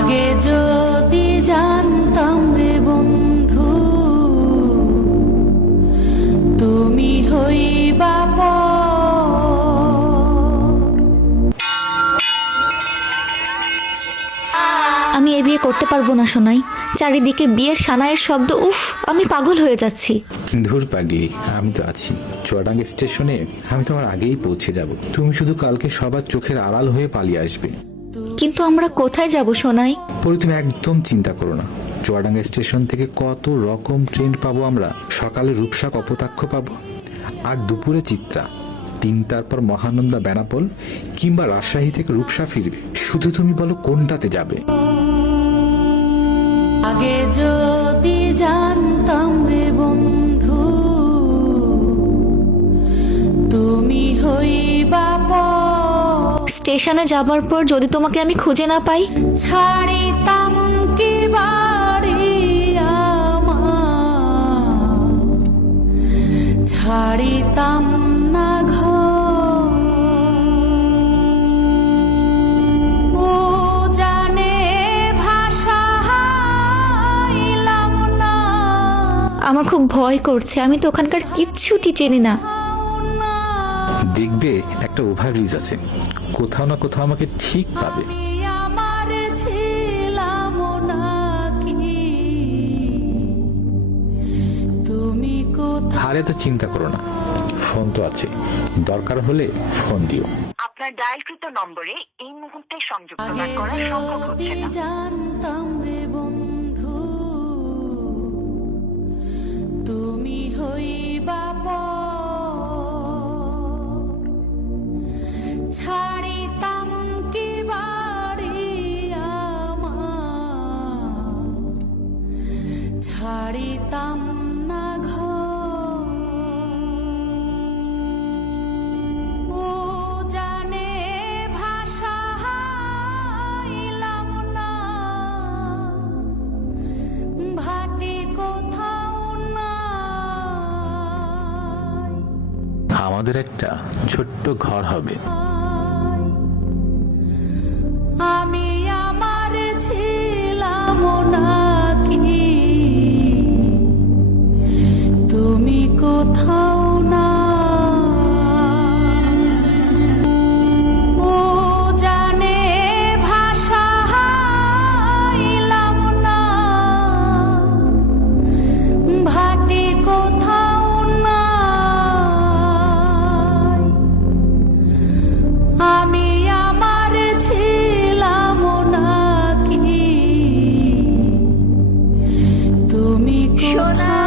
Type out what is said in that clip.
আগে যদি জানতাম রে বন্ধু তুমি হইবা আমি এ বিয়ে করতে পারবো না সোনাই। চারিদিকে বিয়ের সানাইয়ের শব্দ, উফ, আমি পাগল হয়ে যাচ্ছি। ধুর পাগলি, আমি তো আছি। চুয়াডাঙ্গা স্টেশনে আমি তোমার আগেই পৌঁছে যাব। তুমি শুধু কালকে সবার চোখের আড়াল হয়ে পালিয়ে আসবে। কিন্তু আমরা কোথায় যাব সোনাই? পরে তুমি একদম চিন্তা করো না। চুয়াডাঙ্গা স্টেশন থেকে কত রকম ট্রেন পাবো আমরা। সকালে রূপসা কপোতাক্ষ পাবো, আর দুপুরে চিত্রা, তিনটার পর মহানন্দা বেনাপোল, কিংবা রাজশাহী থেকে রূপসা ফিরবে। শুধু তুমি বলো কোনটাতে যাবে। আগে যদি জানতাম রে বন্ধু তুমি হইবা স্টেশনে যাবার পর যদি তোমাকে আমি খুঁজে না পাই, ছাড়িতাম কি বাড়ি আমার, ছাড়িতাম না ঘর। ও জানে ভাষা হাইলাম না, আমার খুব ভয় করছে। আমি তো ওখানকার কিচ্ছুটি চিনি না। দেখবে একটা ওভারব্রিজ আছে, কোথাও না কোথাও আমাকে ঠিক পাবে। আমি আমার ছিলাম নাকি তুমি কোথায়? আরে তো চিন্তা করো না, ফোন তো আছে, দরকার হলে ফোন দিও। আপনার ডায়ালকৃত নম্বরে এই মুহূর্তে সংযুক্ত আগে করা সম্ভব যদি হচ্ছে না। জানতাম রে বন্ধু তুমি হইবা ছাড়িতাম কি বাড়ি আমার, ছাড়িতাম না ঘর। ও জানে ভাষা হাইলাম না, ভাটি কোথাও নাই। আমাদের একটা ছোট্ট ঘর হবে। আমি আমার ছিলাম নাকি তুমি কোথাও না। ও জানে ভাষা হাইলাম না, ভাটি কোথাও নাই। আমি আমার ছিলাম নাকি তুমি কোথাও